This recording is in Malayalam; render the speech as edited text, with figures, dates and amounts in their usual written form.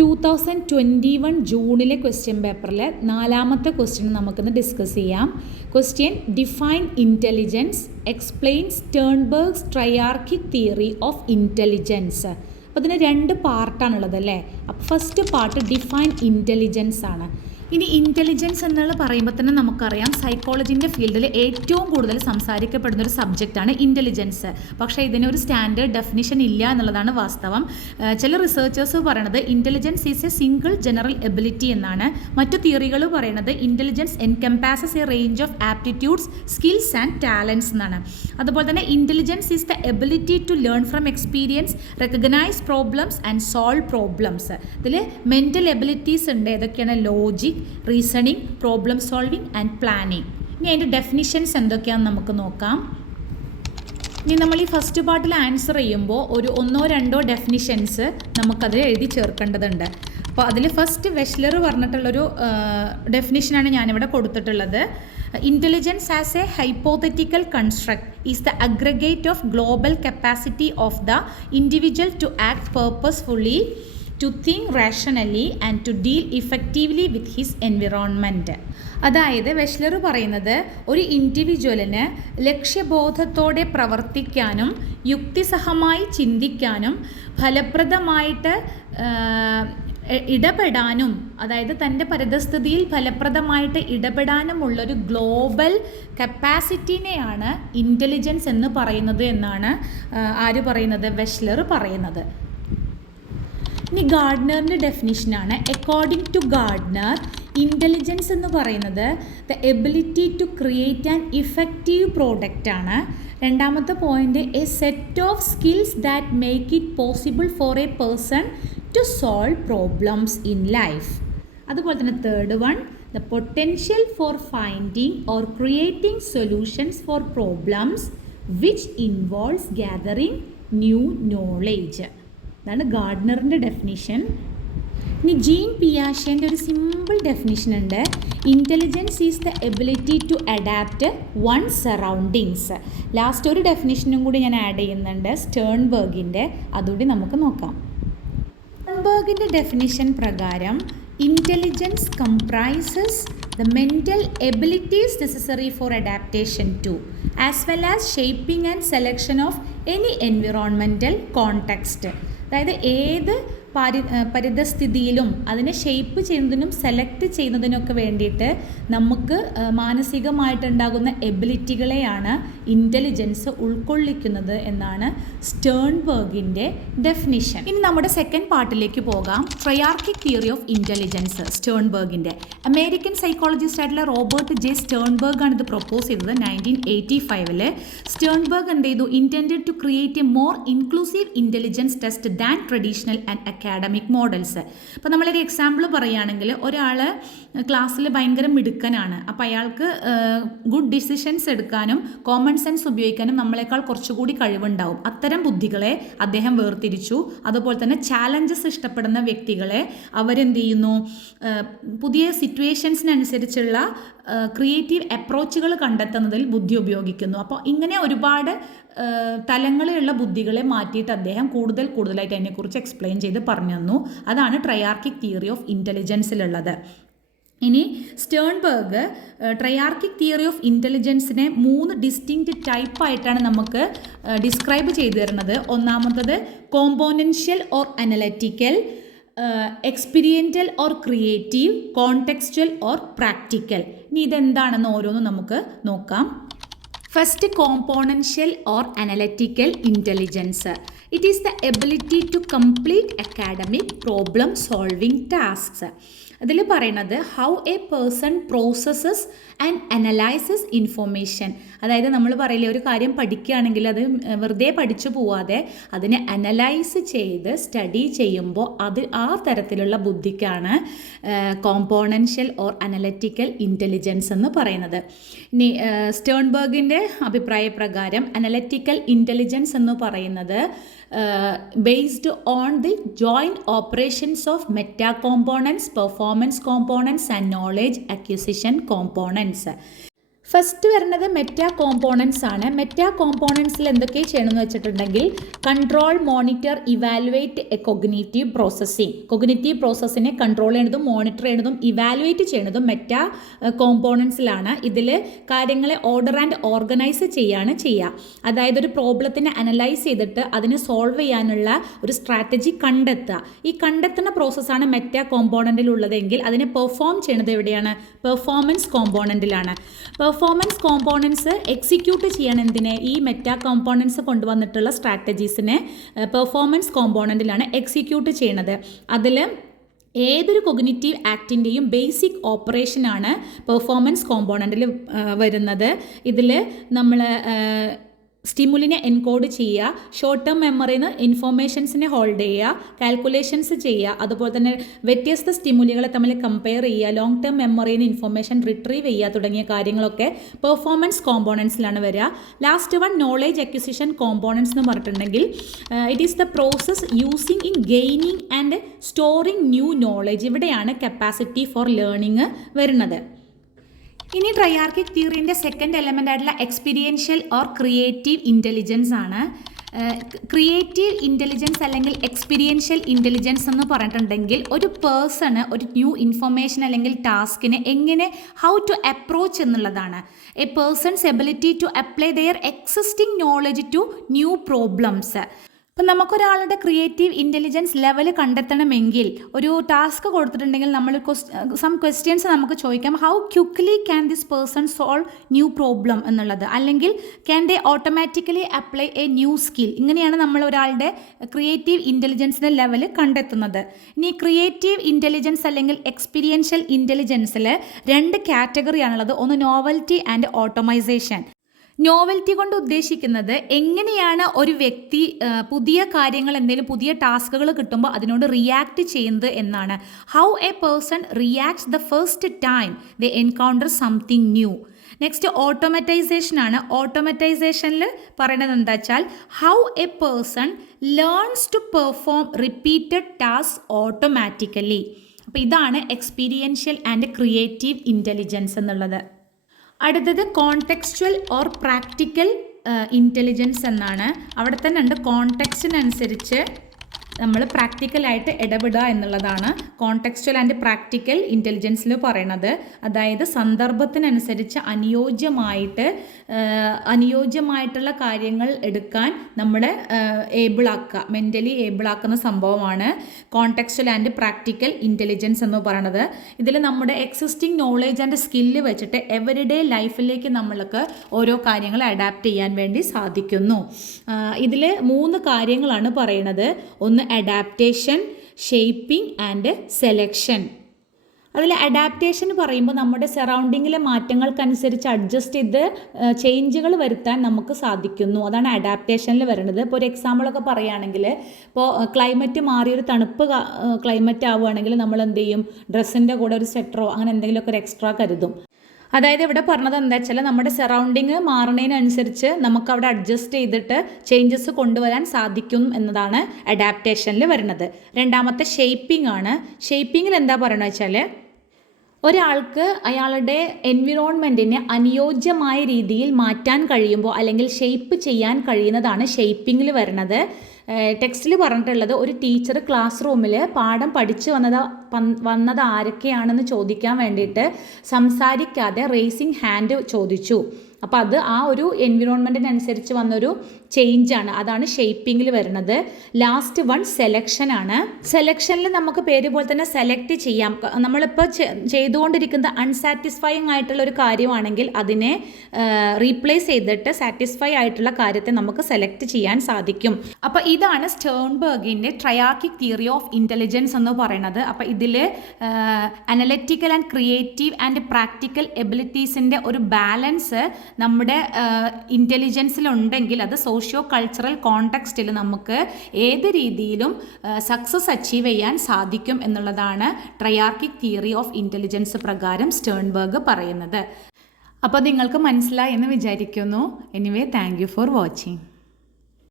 2021 ജൂണിലെ ക്വസ്റ്റ്യൻ പേപ്പറിലെ 4ാമത്തെ ക്വസ്റ്റ്യൻ നമുക്കിന്ന് ഡിസ്കസ് ചെയ്യാം. Question define intelligence, explain Sternberg's triarchic theory of intelligence. അപ്പോൾ ഇതിന് 2 പാർട്ടാണുള്ളത് അല്ലേ. അപ്പോൾ ഫസ്റ്റ് പാർട്ട് ഡിഫൈൻ ഇൻ്റലിജൻസ് ആണ്. ഇനി ഇൻ്റലിജൻസ് എന്നുള്ള പറയുമ്പോൾ തന്നെ നമുക്കറിയാം സൈക്കോളജിൻ്റെ ഫീൽഡിൽ ഏറ്റവും കൂടുതൽ സംസാരിക്കപ്പെടുന്ന ഒരു സബ്ജക്റ്റാണ് ഇൻ്റലിജൻസ്. പക്ഷേ ഇതിനൊരു സ്റ്റാൻഡേർഡ് ഡെഫിനിഷൻ ഇല്ല എന്നുള്ളതാണ് വാസ്തവം. ചില റിസർച്ചേഴ്സ് പറയണത് intelligence is a single general ability എന്നാണ്. മറ്റു തിയറികൾ പറയണത് intelligence encompasses a range of aptitudes, skills and talents എന്നാണ്. അതുപോലെ തന്നെ intelligence is the ability to learn from experience, recognise problems and solve problems. ഇതിൽ മെൻ്റൽ എബിലിറ്റീസ് ഉണ്ട്. ഏതൊക്കെയാണ്? Logic, reasoning, problem solving and planning. ഇനി അതിൻ്റെ ഡെഫിനിഷൻസ് എന്തൊക്കെയാണെന്ന് നമുക്ക് നോക്കാം. ഇനി നമ്മൾ ഈ ഫസ്റ്റ് പാർട്ടിൽ ആൻസർ ചെയ്യുമ്പോൾ ഒരു 1-2 ഡെഫിനിഷൻസ് നമുക്കതിൽ എഴുതി ചേർക്കേണ്ടതുണ്ട്. അപ്പോൾ അതിൽ ഫസ്റ്റ് വെഷ്ലർ പറഞ്ഞിട്ടുള്ളൊരു ഡെഫിനിഷനാണ് ഞാനിവിടെ കൊടുത്തിട്ടുള്ളത്. Intelligence as a hypothetical construct is the aggregate of global capacity of the individual to act purposefully, to think rationally and to deal effectively with his environment. അതായത് വെഷ്ലർ പറയുന്നത് ഒരു ഇൻഡിവിജ്വലിന് ലക്ഷ്യബോധത്തോടെ പ്രവർത്തിക്കാനും യുക്തിസഹമായി ചിന്തിക്കാനും ഫലപ്രദമായിട്ട് ഇടപെടാനും, അതായത് തൻ്റെ പരിതസ്ഥിതിയിൽ ഫലപ്രദമായിട്ട് ഇടപെടാനുമുള്ളൊരു ഗ്ലോബൽ കപ്പാസിറ്റിനെയാണ് ഇൻ്റലിജൻസ് എന്ന് പറയുന്നത് എന്നാണ് ആര് പറയുന്നത്? വെഷ്ലർ പറയുന്നത്. ഇനി ഗാർഡ്നറിൻ്റെ ഡെഫിനിഷനാണ്. അക്കോർഡിംഗ് ടു ഗാർഡ്നർ, ഇൻ്റലിജൻസ് എന്ന് പറയുന്നത് the ability to create an effective പ്രോഡക്റ്റാണ്. രണ്ടാമത്തെ point, a set of skills that make it possible for a person to solve problems in life. അതുപോലെ തന്നെ third one, the potential for finding or creating solutions for problems which involves gathering new knowledge. അതാണ് ഗാർഡ്നറിൻ്റെ ഡെഫിനിഷൻ. ഇനി ജീൻ പിയാഷേൻ്റെ ഒരു സിമ്പിൾ ഡെഫിനിഷൻ ഉണ്ട്. Intelligence is the ability to adapt one surroundings. Last ഒരു ഡെഫിനിഷനും കൂടി ഞാൻ ആഡ് ചെയ്യുന്നുണ്ട്, സ്റ്റേൺബർഗിൻ്റെ. അതുകൂടി നമുക്ക് നോക്കാം. സ്റ്റേൺബർഗിൻ്റെ ഡെഫിനിഷൻ പ്രകാരം intelligence comprises the mental abilities necessary for adaptation to, as well as shaping and selection of any environmental context. അതായത് ഏത് പരിതസ്ഥിതിയിലും അതിനെ ഷേപ്പ് ചെയ്യുന്നതിനും സെലക്ട് ചെയ്യുന്നതിനൊക്കെ വേണ്ടിയിട്ട് നമുക്ക് മാനസികമായിട്ടുണ്ടാകുന്ന എബിലിറ്റികളെയാണ് ഇൻ്റലിജൻസ് ഉൾക്കൊള്ളിക്കുന്നത് എന്നാണ് സ്റ്റേൺബർഗിൻ്റെ ഡെഫിനിഷൻ. ഇനി നമ്മുടെ സെക്കൻഡ് പാർട്ടിലേക്ക് പോകാം. ട്രയാർക്കിക് തിയറി ഓഫ് ഇൻ്റലിജൻസ്, സ്റ്റേൺബർഗിൻ്റെ. അമേരിക്കൻ സൈക്കോളജിസ്റ്റ് ആയിട്ടുള്ള റോബർട്ട് ജെ സ്റ്റേൺബർഗ് ആണ് ഇത് പ്രൊപ്പോസ് ചെയ്തത് 1985. സ്റ്റേൺബർഗ് എന്ത് ചെയ്തു? Intended to create a more inclusive intelligence test than traditional and academic models. അപ്പോൾ നമ്മളൊരു എക്സാമ്പിൾ പറയുകയാണെങ്കിൽ, ഒരാൾ ക്ലാസ്സിൽ ഭയങ്കര മിടുക്കനാണ്. അപ്പോൾ അയാൾക്ക് ഗുഡ് ഡിസിഷൻസ് എടുക്കാനും കോമൺ സെൻസ് ഉപയോഗിക്കാനും നമ്മളെക്കാൾ കുറച്ചുകൂടി കഴിവുണ്ടാവും. അത്തരം ബുദ്ധികളെ അദ്ദേഹം വേർതിരിച്ചു. അതുപോലെ തന്നെ ചാലഞ്ചസ് ഇഷ്ടപ്പെടുന്ന വ്യക്തികളെ അവരെന്ത് ചെയ്യുന്നു? പുതിയ സിറ്റുവേഷൻസിനനുസരിച്ചുള്ള ക്രിയേറ്റീവ് അപ്രോച്ചുകൾ കണ്ടെത്തുന്നതിൽ ബുദ്ധി ഉപയോഗിക്കുന്നു. അപ്പോൾ ഇങ്ങനെ ഒരുപാട് തലങ്ങളിലുള്ള ബുദ്ധികളെ മാറ്റിയിട്ട് അദ്ദേഹം കൂടുതലായിട്ട് അതിനെക്കുറിച്ച് എക്സ്പ്ലെയിൻ ചെയ്ത് പറഞ്ഞു തന്നു. അതാണ് ട്രയാർക്കിക് തിയറി ഓഫ് ഇൻ്റലിജൻസിലുള്ളത്. ഇനി സ്റ്റേൺബർഗ് ട്രയാർക്കിക് തിയറി ഓഫ് ഇൻ്റലിജൻസിനെ 3 ഡിസ്റ്റിങ്ക്റ്റ് ടൈപ്പായിട്ടാണ് നമുക്ക് ഡിസ്ക്രൈബ് ചെയ്തു തരുന്നത്. ഒന്നാമത്തത് componential or analytical, experiential or creative, contextual or practical. ഇനി ഇതെന്താണെന്ന് ഓരോന്നും നമുക്ക് നോക്കാം. First, componential or analytical intelligence. It is the ability to complete academic problem solving tasks. അതിൽ പറയുന്നത് how a person processes and analyses information. അതായത് നമ്മൾ പറയില്ലേ, ഒരു കാര്യം പഠിക്കുകയാണെങ്കിൽ അത് വെറുതെ പഠിച്ചു പോവാതെ അതിനെ അനലൈസ് ചെയ്ത് സ്റ്റഡി ചെയ്യുമ്പോൾ ആ തരത്തിലുള്ള ബുദ്ധിക്കാണ് കോമ്പോണൻഷ്യൽ ഓർ അനലറ്റിക്കൽ ഇൻ്റലിജൻസ് എന്ന് പറയുന്നത്. ഇനി സ്റ്റേൺബർഗിൻ്റെ അഭിപ്രായ പ്രകാരം അനലറ്റിക്കൽ ഇൻ്റലിജൻസ് എന്ന് പറയുന്നത് based on the joint operations of meta components, performance components and knowledge acquisition components. First വരുന്നത് മെറ്റാ കോമ്പോണൻസ് ആണ്. മെറ്റാ കോമ്പോണൻസിൽ എന്തൊക്കെ ചെയ്യണമെന്ന് വെച്ചിട്ടുണ്ടെങ്കിൽ control, monitor, evaluate a cognitive processing. Cognitive പ്രോസസ്സിനെ കൺട്രോൾ ചെയ്യുന്നതും മോണിറ്റർ ചെയ്യുന്നതും ഇവാലുവേറ്റ് ചെയ്യുന്നതും മെറ്റാ കോമ്പോണൻസിലാണ്. ഇതിൽ കാര്യങ്ങളെ ഓർഡർ ആൻഡ് ഓർഗനൈസ് ചെയ്യുക. അതായത് ഒരു പ്രോബ്ലത്തിനെ അനലൈസ് ചെയ്തിട്ട് അതിനെ സോൾവ് ചെയ്യാനുള്ള ഒരു സ്ട്രാറ്റജി കണ്ടെത്തുക. ഈ കണ്ടെത്തുന്ന പ്രോസസ്സാണ് മെറ്റാ കോമ്പോണൻറ്റിലുള്ളതെങ്കിൽ അതിനെ പെർഫോം ചെയ്യുന്നത് എവിടെയാണ്? പെർഫോമൻസ് കോമ്പോണൻറ്റിലാണ്. പെർഫോമൻസ് കോമ്പോണൻസ് എക്സിക്യൂട്ട് ചെയ്യണം എന്തിനെ? ഈ മെറ്റാ കോമ്പോണൻസ് കൊണ്ടുവന്നിട്ടുള്ള സ്ട്രാറ്റജീസിനെ പെർഫോമൻസ് കോമ്പോണൻറ്റിലാണ് എക്സിക്യൂട്ട് ചെയ്യണത്. അതിൽ ഏതൊരു കൊഗ്നിറ്റീവ് ആക്ടിൻ്റെയും ബേസിക് ഓപ്പറേഷനാണ് പെർഫോമൻസ് കോമ്പോണൻറ്റിൽ വരുന്നത്. ഇതിൽ നമ്മൾ സ്റ്റിമുലിനെ എൻകോഡ് ചെയ്യുക, ഷോർട്ട് ടേം മെമ്മറിയിൽ നിന്ന് ഇൻഫോർമേഷൻസിനെ ഹോൾഡ് ചെയ്യുക, കാൽക്കുലേഷൻസ് ചെയ്യുക, അതുപോലെ തന്നെ വ്യത്യസ്ത സ്റ്റിമുലികളെ തമ്മിൽ കമ്പയർ ചെയ്യുക, ലോങ് ടേം മെമ്മറിയിൽ നിന്ന് ഇൻഫോർമേഷൻ റിട്രീവ് ചെയ്യുക തുടങ്ങിയ കാര്യങ്ങളൊക്കെ പെർഫോമൻസ് കോമ്പോണൻസിലാണ് വരിക. Last one knowledge acquisition components എന്ന് പറഞ്ഞിട്ടുണ്ടെങ്കിൽ it is the process using in gaining and storing new knowledge. ഇവിടെയാണ് കപ്പാസിറ്റി ഫോർ ലേണിംഗ് വരുന്നത്. ഇനി ട്രയാർക്കിക് തിയറിൻ്റെ സെക്കൻഡ് എലമെൻ്റ് ആയിട്ടുള്ള എക്സ്പീരിയൻഷ്യൽ ഓർ ക്രിയേറ്റീവ് ഇൻ്റലിജൻസ് ആണ്. ക്രിയേറ്റീവ് ഇൻ്റലിജൻസ് അല്ലെങ്കിൽ എക്സ്പീരിയൻഷ്യൽ ഇൻ്റലിജൻസ് എന്ന് പറഞ്ഞിട്ടുണ്ടെങ്കിൽ ഒരു പേഴ്സണ് ഒരു ന്യൂ ഇൻഫർമേഷൻ അല്ലെങ്കിൽ ടാസ്കിനെ എങ്ങനെ ഹൗ ടു അപ്രോച്ച് എന്നുള്ളതാണ്. A person's ability to apply their existing knowledge to new problems. ഇപ്പം നമുക്കൊരാളുടെ ക്രിയേറ്റീവ് ഇൻ്റലിജൻസ് ലെവൽ കണ്ടെത്തണമെങ്കിൽ ഒരു ടാസ്ക് കൊടുത്തിട്ടുണ്ടെങ്കിൽ നമ്മൾ സം ക്വസ്റ്റ്യൻസ് നമുക്ക് ചോദിക്കാം. How quickly can this person solve new problem എന്നുള്ളത്, അല്ലെങ്കിൽ can they automatically apply A new skill. ഇങ്ങനെയാണ് നമ്മൾ ഒരാളുടെ ക്രിയേറ്റീവ് ഇൻ്റലിജൻസിൻ്റെ ലെവൽ കണ്ടെത്തുന്നത്. ഇനി ക്രിയേറ്റീവ് ഇൻ്റലിജൻസ് അല്ലെങ്കിൽ എക്സ്പീരിയൻഷ്യൽ ഇൻ്റലിജൻസിൽ 2 കാറ്റഗറിയാണുള്ളത്. ഒന്ന് നോവൽറ്റി ആൻഡ് ഓട്ടോമൈസേഷൻ. നോവൽറ്റി കൊണ്ട് ഉദ്ദേശിക്കുന്നത് എങ്ങനെയാണ് ഒരു വ്യക്തി പുതിയ കാര്യങ്ങൾ എന്തെങ്കിലും പുതിയ ടാസ്കുകൾ കിട്ടുമ്പോൾ അതിനോട് റിയാക്ട് ചെയ്യുന്നത് എന്നാണ്. How a person reacts the first time they encounter something new. Next automatisation ആണ്. ഓട്ടോമാറ്റൈസേഷനിൽ പറയുന്നത് എന്താ വെച്ചാൽ how a person learns to perform repeated task automatically. അപ്പോൾ ഇതാണ് എക്സ്പീരിയൻഷ്യൽ ആൻഡ് ക്രിയേറ്റീവ് ഇൻ്റലിജൻസ് എന്നുള്ളത്. അടുത്തത് കോണ്ടെക്സ്ച്വൽ ഓർ പ്രാക്ടിക്കൽ ഇൻ്റലിജൻസ് എന്നാണ്. അവിടെ തന്നെ ഉണ്ട് കോണ്ടെക്സ്റ്റിനനുസരിച്ച് നമ്മൾ പ്രാക്ടിക്കലായിട്ട് ഇടപെടുക എന്നുള്ളതാണ് കോണ്ടെക്സ്ച്വൽ ആൻഡ് പ്രാക്ടിക്കൽ ഇൻ്റലിജൻസിൽ പറയണത്. അതായത് സന്ദർഭത്തിനനുസരിച്ച് അനുയോജ്യമായിട്ടുള്ള കാര്യങ്ങൾ എടുക്കാൻ നമ്മളെ ഏബിളാക്കുക, മെൻ്റലി ഏബിളാക്കുന്ന സംഭവമാണ് കോണ്ടെക്സ്ച്വൽ ആൻഡ് പ്രാക്ടിക്കൽ ഇൻ്റലിജൻസ് എന്ന് പറയുന്നത്. ഇതിൽ നമ്മുടെ എക്സിസ്റ്റിംഗ് നോളേജ് ആൻഡ് സ്കില്ല് വെച്ചിട്ട് എവരിഡേ ലൈഫിലേക്ക് നമ്മൾക്ക് ഓരോ കാര്യങ്ങൾ അഡാപ്റ്റ് ചെയ്യാൻ വേണ്ടി സാധിക്കുന്നു. ഇതിൽ 3 കാര്യങ്ങളാണ് പറയുന്നത്. ഒന്ന് അഡാപ്റ്റേഷൻ, ഷേപ്പിംഗ് ആൻഡ് സെലക്ഷൻ. അതിൽ അഡാപ്റ്റേഷൻ പറയുമ്പോൾ നമ്മുടെ സറൗണ്ടിങ്ങിലെ മാറ്റങ്ങൾക്കനുസരിച്ച് അഡ്ജസ്റ്റ് ചെയ്ത് ചേഞ്ചുകൾ വരുത്താൻ നമുക്ക് സാധിക്കുന്നു. അതാണ് അഡാപ്റ്റേഷനിൽ വരുന്നത്. ഇപ്പോൾ ഒരു എക്സാമ്പിളൊക്കെ പറയുകയാണെങ്കിൽ, ഇപ്പോൾ ക്ലൈമറ്റ് മാറിയൊരു തണുപ്പ് ക്ലൈമറ്റ് ആവുകയാണെങ്കിൽ നമ്മൾ എന്ത് ചെയ്യും? ഡ്രസ്സിൻ്റെ കൂടെ ഒരു സ്വെറ്ററോ അങ്ങനെ എന്തെങ്കിലുമൊക്കെ ഒരു എക്സ്ട്രാ കരുതും. അതായത് ഇവിടെ പറഞ്ഞത് എന്താ വെച്ചാൽ നമ്മുടെ സറൗണ്ടിങ് മാറുന്നതിനനുസരിച്ച് നമുക്ക് അവിടെ അഡ്ജസ്റ്റ് ചെയ്തിട്ട് ചേഞ്ചസ് കൊണ്ടുവരാൻ സാധിക്കും എന്നതാണ് അഡാപ്റ്റേഷനിൽ വരുന്നത്. രണ്ടാമത്തെ ഷേപ്പിംഗ് ആണ്. ഷേപ്പിങ്ങിൽ എന്താ പറയുന്നത് വെച്ചാൽ ഒരാൾക്ക് അയാളുടെ എൻവിറോൺമെൻറ്റിനെ അനുയോജ്യമായ രീതിയിൽ മാറ്റാൻ കഴിയുമ്പോൾ അല്ലെങ്കിൽ ഷേപ്പ് ചെയ്യാൻ കഴിയുന്നതാണ് ഷേപ്പിങ്ങിൽ വരുന്നത്. ടെക്സ്റ്റിൽ പറഞ്ഞിട്ടുള്ളത് ഒരു ടീച്ചർ ക്ലാസ് റൂമിൽ പാഠം പഠിച്ചു വന്നത് ആരൊക്കെയാണെന്ന് ചോദിക്കാൻ വേണ്ടിയിട്ട് സംസാരിക്കാതെ റേസിംഗ് ഹാൻഡ് ചോദിച്ചു. അപ്പോൾ അത് ആ ഒരു എൻവിറോൺമെൻറ്റിനനുസരിച്ച് വന്നൊരു ചേഞ്ചാണ്. അതാണ് ഷേപ്പിങ്ങിൽ വരുന്നത്. ലാസ്റ്റ് വൺ സെലക്ഷൻ ആണ്. സെലക്ഷനിൽ നമുക്ക് പേര് പോലെ തന്നെ സെലക്ട് ചെയ്യാം. നമ്മളിപ്പോൾ ചെയ്തുകൊണ്ടിരിക്കുന്ന അൺസാറ്റിസ്ഫൈങ് ആയിട്ടുള്ള ഒരു കാര്യമാണെങ്കിൽ അതിനെ റീപ്ലേസ് ചെയ്തിട്ട് സാറ്റിസ്ഫൈ ആയിട്ടുള്ള കാര്യത്തെ നമുക്ക് സെലക്ട് ചെയ്യാൻ സാധിക്കും. അപ്പോൾ ഇതാണ് സ്റ്റേൺബർഗിൻ്റെ ട്രയാർക്കിക് തിയറി ഓഫ് ഇൻ്റലിജൻസ് എന്ന് പറയുന്നത്. അപ്പോൾ ഇതിൽ analytical and creative and practical എബിലിറ്റീസിൻ്റെ ഒരു ബാലൻസ് നമ്മുടെ ഇൻ്റലിജൻസിലുണ്ടെങ്കിൽ അത് സോഷ്യോ കൾച്ചറൽ കോണ്ടെക്സ്റ്റിൽ നമുക്ക് ഏത് രീതിയിലും സക്സസ് അച്ചീവ് ചെയ്യാൻ സാധിക്കും എന്നുള്ളതാണ് ട്രയാർക്കിക് തിയറി ഓഫ് ഇൻ്റലിജൻസ് പ്രകാരം സ്റ്റേൺബർഗ് പറയുന്നത്. അപ്പോൾ നിങ്ങൾക്ക് മനസ്സിലായി എന്ന് വിചാരിക്കുന്നു. Anyway, thank you for watching.